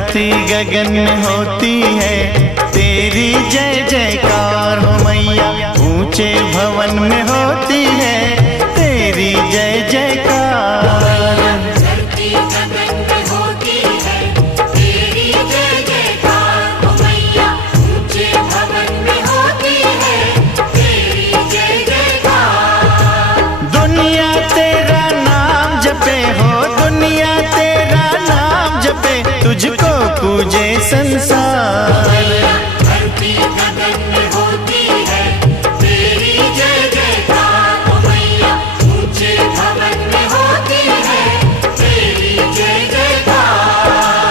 धरती गगन में होती है तेरी जय जयकार हो मैया। ऊंचे भवन में होती है तेरी जय जयकार। धरती गगन में होती है तेरी जय जयकार हो मैया। ऊंचे भवन में होती है तेरी जय जयकार। दुनिया तेरा नाम जपे हो, दुनिया तेरा नाम जपे, तुझको पूजे संसार।